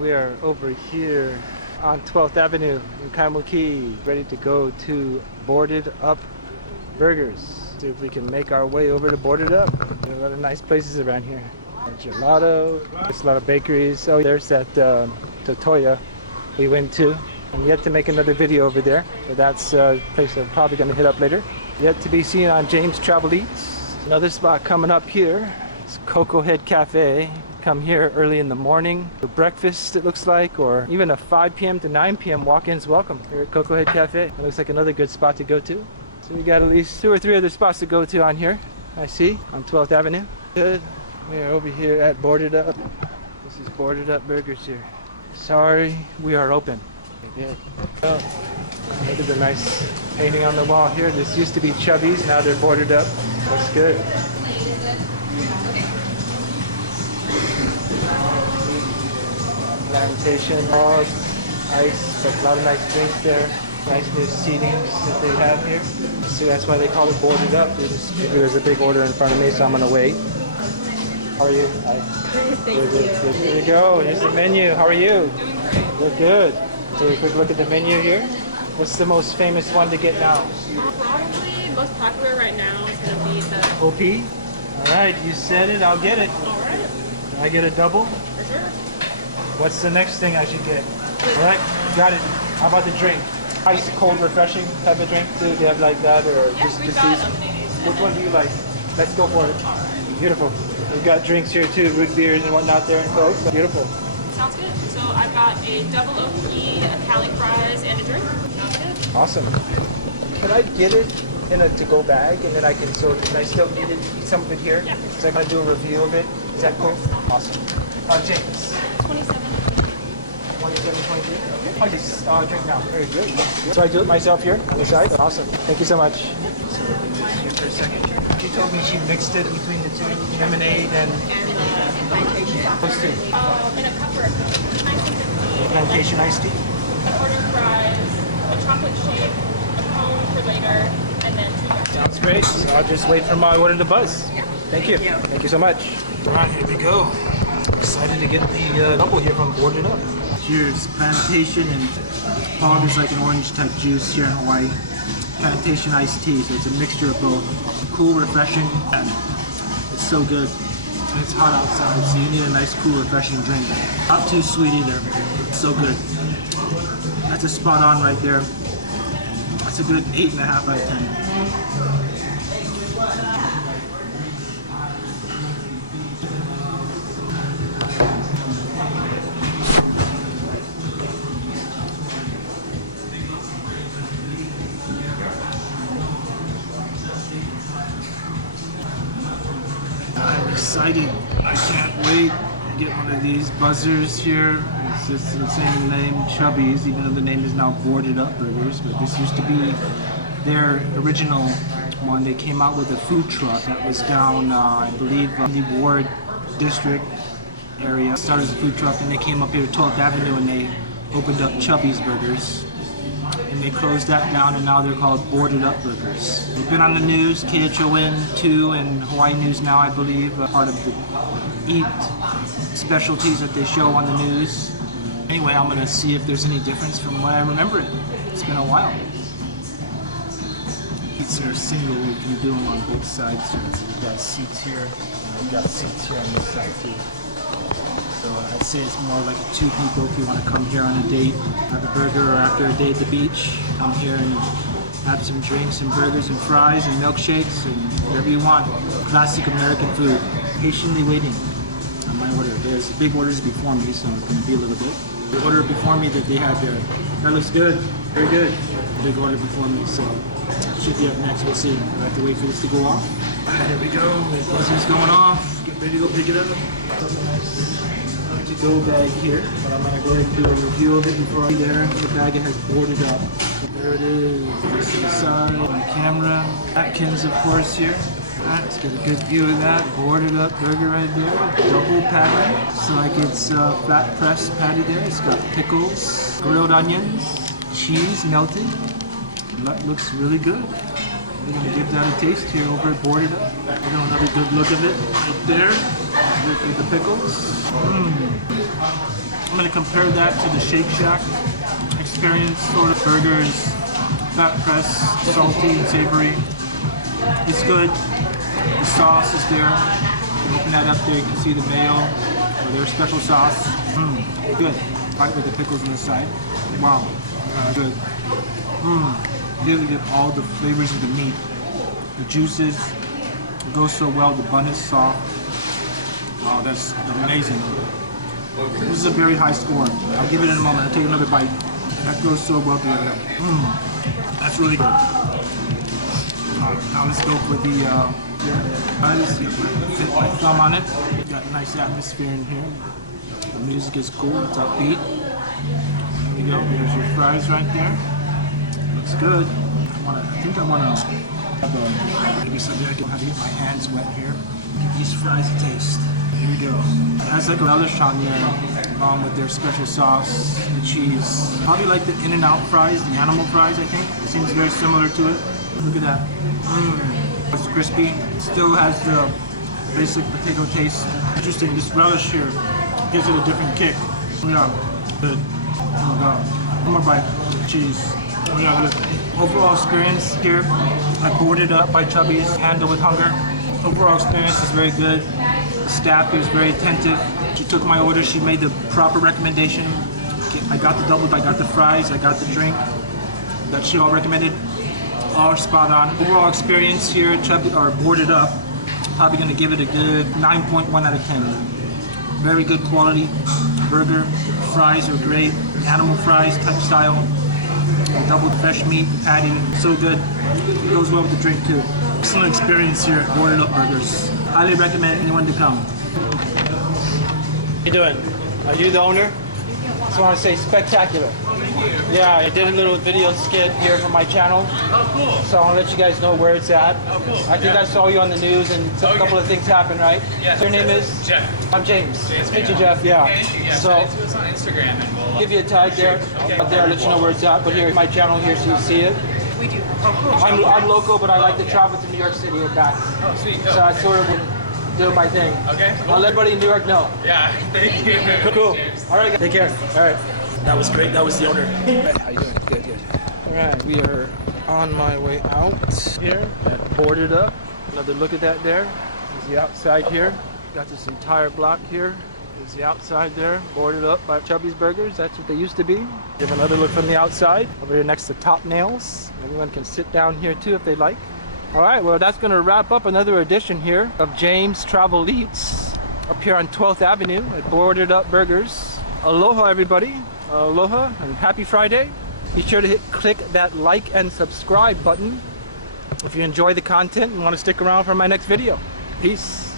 We are over here on 12th Avenue in Kyo Key, ready to go to Boarded Up Burgers. See if we can make our way over to Boarded Up. There are a lot of nice places around here. Gelato, there's a lot of bakeries. Oh, there's that Totoya we went to. I'm yet to make another video over there, but that's a place I'm probably going to hit up later. Yet to be seen on JamesTravelEats. Another spot coming up here. It's Cocoa Head Cafe. Come here early in the morning for breakfast, it looks like, or even a 5 p.m. to 9 p.m. walk-ins welcome here at Cocoa Head Cafe. It looks like another good spot to go to. So we got at least 2 or 3 other spots to go to on here, I see, on 12th Avenue. Good. We are over here at Boarded Up. This is Boarded Up Burgers here. Sorry, we are open. Good. Oh, look at the nice painting on the wall here. This used to be Chubbies, now they're Boarded Up. Looks good. Plantation, log, ice, like a lot of nice drinks there. Nice new seatings that they have here. So that's why they call it Boarded Up. Maybe there's a big order in front of me, so I'm gonna wait. How are you? Hi. Thank you. Here we go. Here's the menu. How are you? Doing great. We're good. Take a quick look at the menu here. What's the most famous one to get now? Probably most popular right now is gonna be the OP? Alright, you said it, I'll get it. Alright. Can I get a double? For sure. What's the next thing I should get? Alright, got it. How about the drink? Ice cold refreshing type of drink too? Do you have like that or Yeah, just we've these? got lemonade. Which one do you like? Let's go for it. Beautiful. We've got drinks here too, root beers and whatnot there and Coke. Beautiful. Sounds good. So I've got a double OP, a Cali fries, and a drink. Sounds good. Awesome. Can I get it in a to-go bag and then I can can I still eat some of it here? Yeah. So I'm gonna do a review of it. Is that cool? Awesome. James. 27. 27, 23? I'll just drink now. Very good. So I do it myself here on the side? Awesome. Thank you so much. Here for a second. She told me she mixed it between the two, lemonade and Plantation. those two. In a cup or a cup. Plantation iced tea. Order fries, a chocolate shake, a cone for later, and then 2 drinks. Sounds great. So I'll just wait for my order to buzz. Thank you. Thank you so much. All right, here we go. Excited to get the double here from Boarded Up. Here's plantation and fog is like an orange type juice here in Hawaii. Plantation iced tea, so it's a mixture of both. Cool, refreshing, and it's so good. And it's hot outside, so you need a nice, cool, refreshing drink. Not too sweet either. It's so good. That's a spot on right there. That's a good 8.5 out of 10. Exciting. I can't wait to get one of these buzzers here. It's just the same name, Chubbies, even though the name is now Boarded Up Burgers, but this used to be their original one. They came out with a food truck that was down, I believe, in the Ward District area. Started as a food truck and they came up here to 12th Avenue and they opened up Chubbies Burgers. And they closed that down and now they're called Boarded Up Burgers. They've been on the news, KHON2 and Hawaii News Now, I believe, part of the eat specialties that they show on the news. Anyway, I'm gonna see if there's any difference from what I remember it. It's been a while. Seats are single, we can do them on both sides. So we've got seats here, and we've got seats here on this side too. So I'd say it's more like 2 people if you want to come here on a date, have a burger, or after a day at the beach, come here and have some drinks and burgers and fries and milkshakes and whatever you want. Classic American food. Patiently waiting on my order. There's big orders before me, so it's going to be a little bit. The order before me that they had there, that looks good, very good. Big order before me, so should be up next. We'll see. I have to wait for this to go off. There we go. The buzzer's going off. Get ready to go pick it up. To-go bag here, but I'm going to go ahead and do a review of it before I get there. The bag it has Boarded Up. There it is. This is the side, my camera. Atkins, of course, here. Let's get a good view of that. Boarded Up burger right there. Double patty. It's like it's flat pressed patty there. It's got pickles, grilled onions, cheese melted. That looks really good. We're going to give that a taste here over at Boarded Up. We're going to another good look of it right there with the pickles. I'm gonna compare that to the Shake Shack experience, sort of burgers, fat press, salty and savory. It's good. The sauce is there. You open that up there, you can see the mayo or their special sauce. Good. Right with the pickles on the side. Wow. Good. Really get all the flavors of the meat. The juices. It goes so well. The bun is soft. Wow, that's amazing. This is a very high score. I'll give it in a moment. I'll take another bite. That goes so well together. That's really good. Now let's go for the let's fit my thumb on it. Got a nice atmosphere in here. The music is cool. It's upbeat. There you go. There's your fries right there. Looks good. I think I want to have maybe something I can have to get my hands wet here. Give these fries a taste. Here we go. It has like a relish on there, along with their special sauce, the cheese. Probably like the In-N-Out fries, the animal fries, I think. It seems very similar to it. Look at that. It's crispy. Still has the basic potato taste. Interesting. This relish here gives it a different kick. Yeah, good. Oh my god. One more bite. Cheese. Yeah, good. Overall experience here, I boarded up by Chubbies, handle with hunger. Overall experience is very good. The staff is very attentive. She took my order, she made the proper recommendation. I got the double, I got the fries, I got the drink that she all recommended. All spot on. Overall experience here at Chubbies, or boarded up, probably gonna give it a good 9.1 out of 10. Very good quality burger, fries are great, animal fries type style. Double fresh meat patty, so good. It goes well with the drink too. Excellent experience here at Boarded Up Burgers. Highly recommend anyone to come. How you doing? Are you the owner? Just want to say spectacular. Yeah, I did a little video skit here for my channel. Oh, cool. So I'll let you guys know where it's at. Oh, cool. I think I saw you on the news and a couple of things happened, right? Yes. Your name is? Jeff. I'm James. Nice to meet you, Jeff. Yeah. Yeah, So send it to us on Instagram and we'll give you a tag there. Up there, I'll let you know where it's at. But here's my channel here so you see it. We do. Oh, cool. I'm local, but I like to travel to New York City and back. Oh, sweet. So I sort of do my thing. Okay. Cool. I'll let everybody in New York know. Yeah, thank you. Cool. James. All right, take care. All right. That was great. That was the owner. How you doing? Good, good. All right, we are on my way out here at Boarded Up. Another look at that there. There's the outside here. Got this entire block here. There's the outside there, Boarded Up by Chubbies Burgers. That's what they used to be. Give another look from the outside. Over here next to Top Nails. Everyone can sit down here too if they like. All right, well that's gonna wrap up another edition here of JamesTravelEats up here on 12th Avenue at Boarded Up Burgers. Aloha everybody. Aloha and happy Friday. Be sure to click that like and subscribe button if you enjoy the content and want to stick around for my next video. Peace.